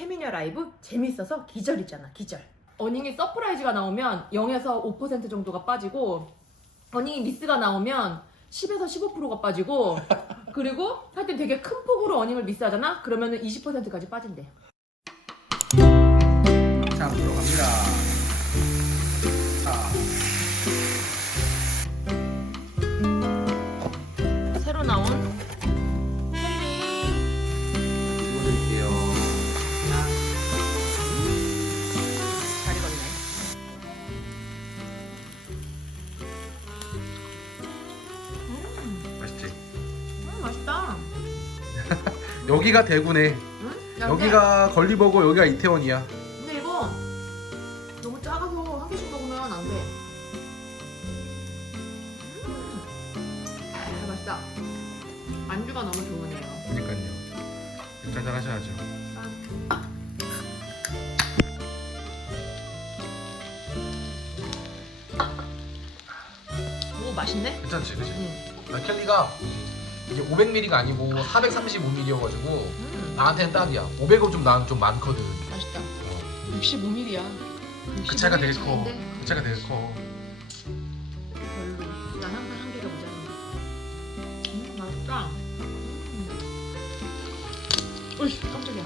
태미녀 라이브 재밌어서 기절이잖아 기절. 어닝이 서프라이즈가 나오면 0에서 5% 정도가 빠지고 어닝이 미스가 나오면 10에서 15%가 빠지고 그리고 하여튼 되게 큰 폭으로 어닝을 미스하잖아? 그러면은 20%까지 빠진대. 자, 들어갑니다. 여기가 대구네. 응? 야, 근데- 여기가 걸리버거, 여기가 이태원이야. 근데 이거 너무 작아서 한 개씩 먹으면 안 돼. 음, 아, 맛있다. 안주가 너무 좋으네요. 그러니까요. 한잔 하셔야죠. 오 맛있네. 괜찮지, 그지? 응. 나 켈리가 이게 500ml가 아니고 435ml여가지고 음, 나한테는 딱이야. 500은 좀 나는 좀 많거든. 맛있다. 어. 65ml야. 그 차이가 되게 커. 그 차이가 되게 커. 별로. 난 항상 한 개가 모자란다. 음, 맛있다. 음. 깜짝이야.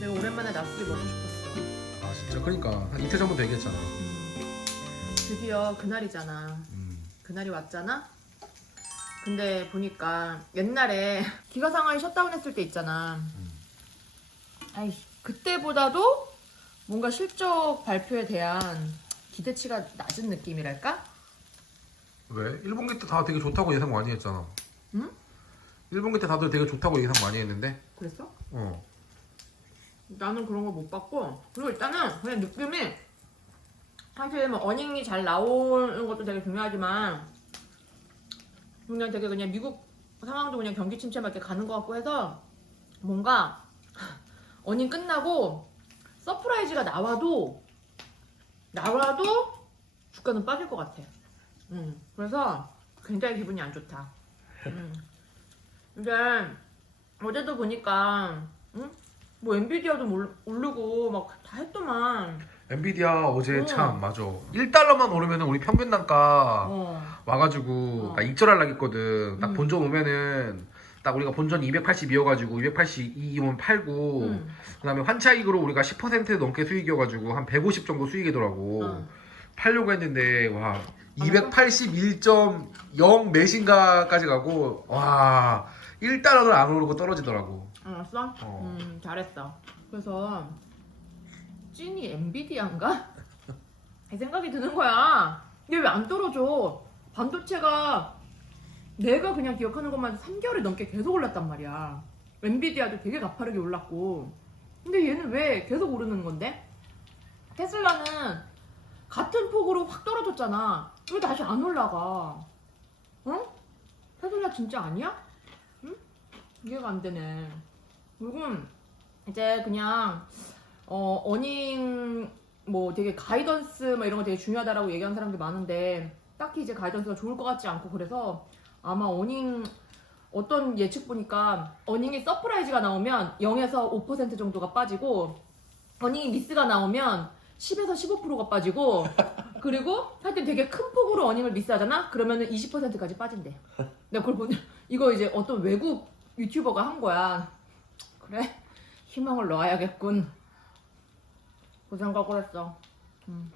내가 오랜만에 나스를 먹고 싶었어. 아 진짜? 그러니까 한 이틀 전부터 얘기했잖아. 음. 드디어 그날이잖아. 음. 그날이 왔잖아. 근데 보니까 옛날에 기가 상하이 셧다운 했을 때 있잖아. 음. 아이 그때보다도 뭔가 실적 발표에 대한 기대치가 낮은 느낌이랄까? 왜? 일본 기때 다 되게 좋다고 예상 많이 했잖아. 응? 일본 기때 다들 되게 좋다고 예상 많이 했는데. 그랬어? 어. 나는 그런 거 못 봤고 그리고 일단은 그냥 느낌이 사실 뭐 어닝이 잘 나오는 것도 되게 중요하지만 그냥 되게 그냥 미국 상황도 그냥 경기 침체만 이렇게 가는 것 같고 해서 뭔가 어닝 끝나고 서프라이즈가 나와도 나와도 주가는 빠질 것 같아. 음, 그래서 굉장히 기분이 안 좋다. 음. 근데 어제도 보니까 응? 뭐 엔비디아도 올- 오르고 막 다 했더만 엔비디아 어제 응. 참 맞아. 1달러만 오르면 우리 평균 단가 어. 와가지고 어. 나 익절하려 했거든. 딱 음. 본전 오면은 딱 우리가 본전 280이어가지고 282이면 팔고 음. 그 다음에 환차익으로 우리가 10% 넘게 수익이어가지고 한 150 정도 수익이더라고. 어. 팔려고 했는데 와안281.0 몇인가까지 가고 와 1달러를 안 오르고 떨어지더라고. 알았어? 어. 음 잘했어 그래서 찐이 엔비디아인가? 이 생각이 드는 거야 이게 왜안 떨어져 반도체가 내가 그냥 기억하는 것만 해도 3개월이 넘게 계속 올랐단 말이야 엔비디아도 되게 가파르게 올랐고 근데 얘는 왜 계속 오르는 건데? 테슬라는 같은 폭으로 확 떨어졌잖아 왜 다시 안 올라가? 응? 테슬라 진짜 아니야? 응? 이해가 안 되네 그리고 이제 그냥 어 어닝 뭐 되게 가이던스 뭐 이런 거 되게 중요하다라고 얘기하는 사람들 많은데 딱히 이제 가이던스가 좋을 것 같지 않고 그래서 아마 어닝 어떤 예측 보니까 어닝이 서프라이즈가 나오면 0에서 5% 정도가 빠지고 어닝이 미스가 나오면 10에서 15%가 빠지고 그리고 하여튼 되게 큰 폭으로 어닝을 미스하잖아? 그러면은 20%까지 빠진대. 내가 그걸 보니 이거 이제 어떤 외국 유튜버가 한 거야. 그래? 희망을 넣어야겠군 그 생각을 했어 음.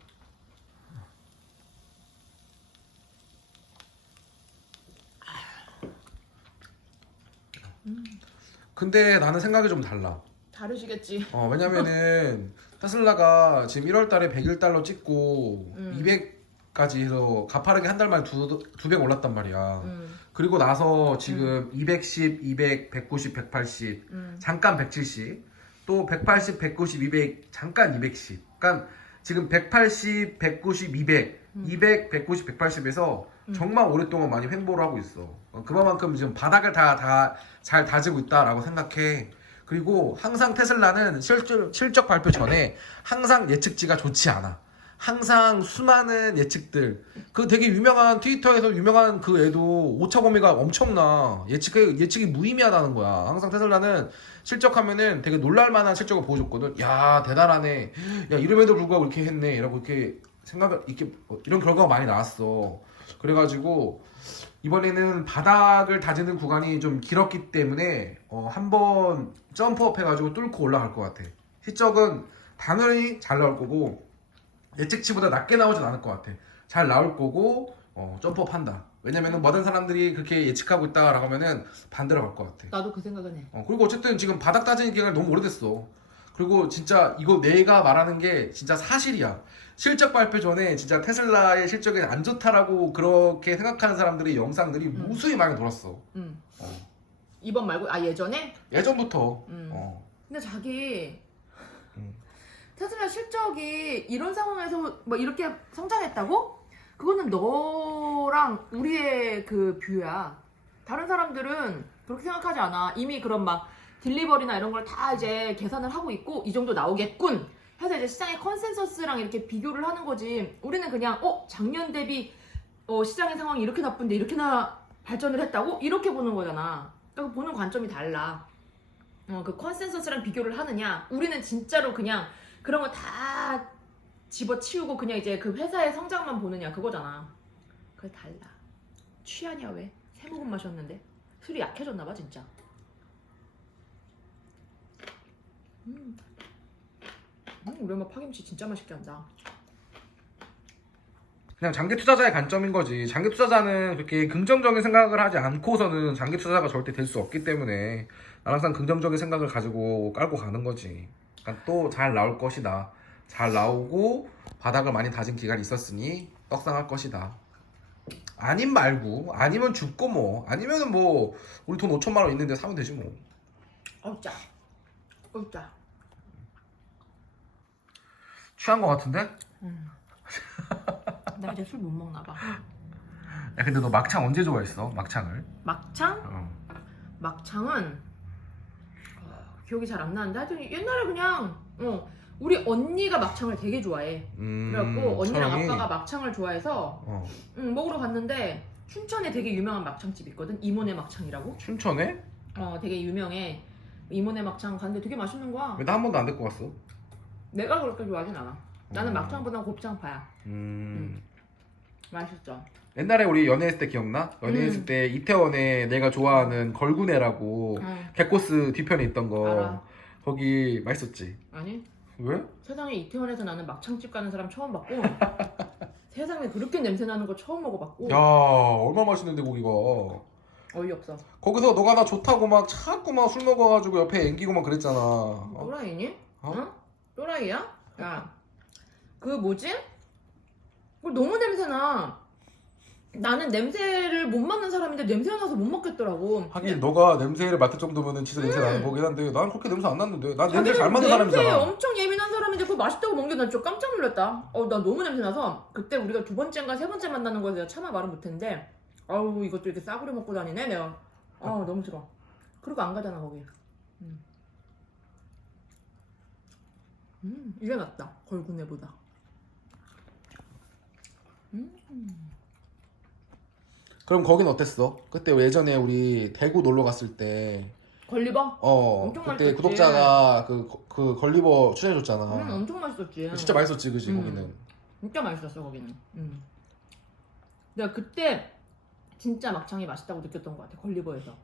근데 나는 생각이 좀 달라. 다르시겠지 어, 왜냐면은 테슬라가 지금 1월 달에 101달러 찍고 음. 200까지 해서 가파르게 한 달 만에 두, 두배 올랐단 말이야. 음, 그리고 나서 지금 210, 200, 190, 180, 음, 잠깐 170, 또 180, 190, 200, 잠깐 210. 그러니까 지금 180, 190, 200, 음. 200, 190, 180에서 음. 정말 오랫동안 많이 횡보를 하고 있어. 어, 그만큼 지금 바닥을 다 다 잘 다지고 있다라고 생각해. 그리고 항상 테슬라는 실적, 실적 발표 전에 항상 예측치가 좋지 않아. 항상 수많은 예측들. 그 되게 유명한 트위터에서 유명한 그 애도 오차 범위가 엄청나. 예측 예측이 무의미하다는 거야. 항상 테슬라는 실적하면은 되게 놀랄만한 실적을 보여줬거든. 야 대단하네. 야 이름에도 불구하고 이렇게 했네 라고 이렇게 생각을 이렇게 어, 이런 결과가 많이 나왔어. 그래가지고 이번에는 바닥을 다지는 구간이 좀 길었기 때문에 어, 한번 점프업 해가지고 뚫고 올라갈 것 같아. 실적은 당연히 잘 나올 거고 예측치보다 낮게 나오진 않을 것 같아. 잘 나올 거고 어, 점프업 한다. 왜냐면은 모든 사람들이 그렇게 예측하고 있다라고 하면은 반대로 갈 것 같아. 나도 그 생각은 해. 어, 그리고 어쨌든 지금 바닥 따지는 기간이 너무 오래됐어. 그리고 진짜 이거 내가 말하는 게 진짜 사실이야. 실적 발표 전에 진짜 테슬라의 실적이 안 좋다라고 그렇게 생각하는 사람들이 영상들이 음. 무수히 많이 돌았어. 음. 어. 이번 말고 아 예전에? 예전부터. 음. 어. 근데 자기 음. 테슬라 실적이 이런 상황에서 뭐 이렇게 성장했다고? 그거는 너랑 우리의 그 뷰야. 다른 사람들은 그렇게 생각하지 않아. 이미 그런 막 딜리버리나 이런 걸 다 이제 계산을 하고 있고 이 정도 나오겠군. 해서 이제 시장의 컨센서스랑 이렇게 비교를 하는 거지. 우리는 그냥 어 작년 대비 어, 시장의 상황이 이렇게 나쁜데 이렇게나 발전을 했다고 이렇게 보는 거잖아. 그러니까 보는 관점이 달라. 어, 그 컨센서스랑 비교를 하느냐? 우리는 진짜로 그냥 그런 거 다 집어치우고 그냥 이제 그 회사의 성장만 보느냐 그거잖아. 그게 달라. 취하냐 왜? 세 모금 마셨는데 술이 약해졌나 봐 진짜. 음. 음, 우리 엄마 파김치 진짜 맛있게 한다. 그냥 장기 투자자의 관점인 거지. 장기 투자자는 그렇게 긍정적인 생각을 하지 않고서는 장기 투자자가 절대 될 수 없기 때문에 난 항상 긍정적인 생각을 가지고 깔고 가는 거지. 그러니까 또 잘 나올 것이다. 잘 나오고 바닥을 많이 다진 기간이 있었으니 떡상할 것이다. 아님 말고 아니면 죽고 뭐 아니면은 뭐 우리 돈 5천만 원 있는데 사면 되지 뭐. 어우 짜. 어우 짜. 취한 거 같은데? 음. 나 이제 술 못 먹나 봐. 야 근데 너 막창 언제 좋아했어? 막창을? 막창? 어. 막창은 어, 기억이 잘 안 나는데 하여튼 옛날에 그냥 어, 우리 언니가 막창을 되게 좋아해. 음, 그래갖고 언니랑 철학이? 아빠가 막창을 좋아해서 어. 응, 먹으러 갔는데 춘천에 되게 유명한 막창집 있거든. 이모네 막창이라고. 춘천에? 어, 되게 유명해. 이모네 막창 갔는데 되게 맛있는 거야. 왜 나 한 번도 안 데리고 갔어? 내가 그렇게 좋아하진 않아. 나는 음. 막창보다 곱창파야. 음. 맛있어. 옛날에 우리 연애했을 때 기억나? 연애했을 음. 때 이태원에 내가 좋아하는 걸구네라고 응. 개코스 뒤편에 있던 거 알아. 거기 맛있었지? 아니 왜? 세상에 이태원에서 나는 막창집 가는 사람 처음 봤고 세상에 그렇게 냄새 나는 거 처음 먹어봤고 야 얼마나 맛있는데 거기가 어이없어. 거기서 너가 나 좋다고 막 자꾸 막 술 먹어가지고 옆에 앵기고 막 그랬잖아 어? 또라이니? 어? 응? 또라이야? 야, 그 뭐지? 그거 너무 냄새나. 나는 냄새를 못 맡는 사람인데 냄새가 나서 못 맡겠더라고. 하긴 너가 냄새를 맡을 정도면은 진짜 냄새 음. 나는 거긴 한데 난 그렇게 냄새 안 났는데 난 냄새 잘 맡는 냄새에 사람이잖아 엄청 예민한 사람인데 그거 맛있다고 먹는 게난 진짜 깜짝 놀랐다. 어, 나 너무 냄새 나서 그때 우리가 두 번째인가 세 번째 만나는 거에 내가 차마 말을 못했는데 아우 이것도 이렇게 싸구려 먹고 다니네 내가. 아 너무 싫어. 그리고 안 가잖아 거기. 음. 음 이게 낫다 걸구네보다. 음. 그럼 거긴 어땠어? 그때 예전에 우리 대구 놀러 갔을 때 걸리버? 어, 엄청 그때 맛있었지. 구독자가 그, 그 걸리버 추천해줬잖아. 음 엄청 맛있었지. 진짜 맛있었지, 그지, 음. 거기는. 진짜 맛있었어 거기는. 음. 내가 그때 진짜 막창이 맛있다고 느꼈던 것 같아 걸리버에서.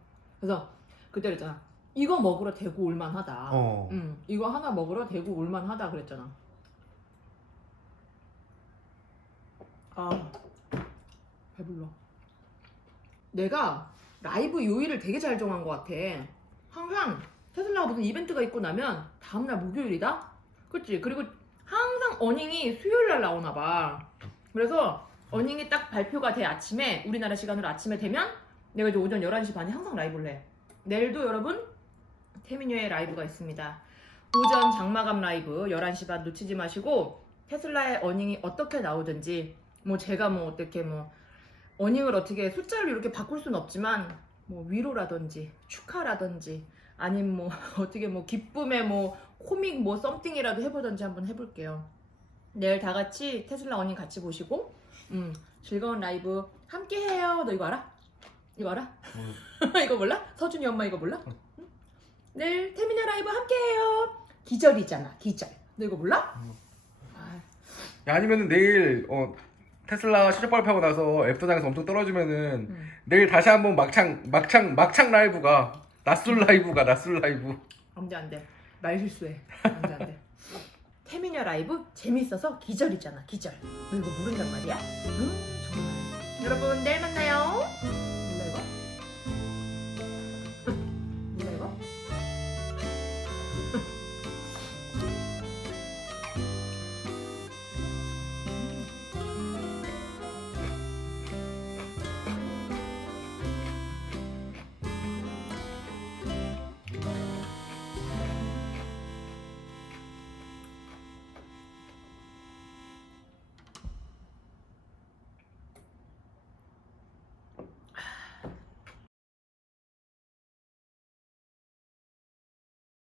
그래서 그때 그랬잖아. 이거 먹으러 대구 올만하다. 어. 음, 이거 하나 먹으러 대구 올만하다 그랬잖아. 아 배불러. 내가 라이브 요일을 되게 잘 정한 것 같아. 항상 테슬라가 무슨 이벤트가 있고 나면 다음날 목요일이다? 그치? 그리고 항상 어닝이 수요일 날 나오나 봐. 그래서 어닝이 딱 발표가 돼 아침에 우리나라 시간으로 아침에 되면 내가 이제 오전 11시 반에 항상 라이브를 해. 내일도 여러분 태민유의 라이브가 있습니다. 오전 장마감 라이브 11시 반 놓치지 마시고 테슬라의 어닝이 어떻게 나오든지 뭐 제가 뭐 어떻게 뭐 어닝을 어떻게 숫자를 이렇게 바꿀 수는 없지만 뭐 위로라든지 축하라든지 아니면 뭐 어떻게 뭐 기쁨의 뭐 코믹 뭐 썸띵이라도 해보든지 한번 해볼게요. 내일 다 같이 테슬라 어닝 같이 보시고 음, 즐거운 라이브 함께 해요. 너 이거 알아? 이거 알아? 이거 몰라? 서준이 엄마 이거 몰라? 응? 내일 태민의 라이브 함께 해요. 기절이잖아. 기절. 너 이거 몰라? 아, 야, 아니면 내일 어, 테슬라 실적 발표하고 나서 앱스장에서 엄청 떨어지면은 음. 내일 다시 한번 막창 막창 막창 라이브가 낯술 라이브가 낯술 라이브. 안돼 안돼? 말 실수해. 안돼 안돼? 태미녀 라이브? 재밌어서 기절이잖아 기절. 너 이거 모른단 말이야. 응? 정말. 여러분 내일 만나요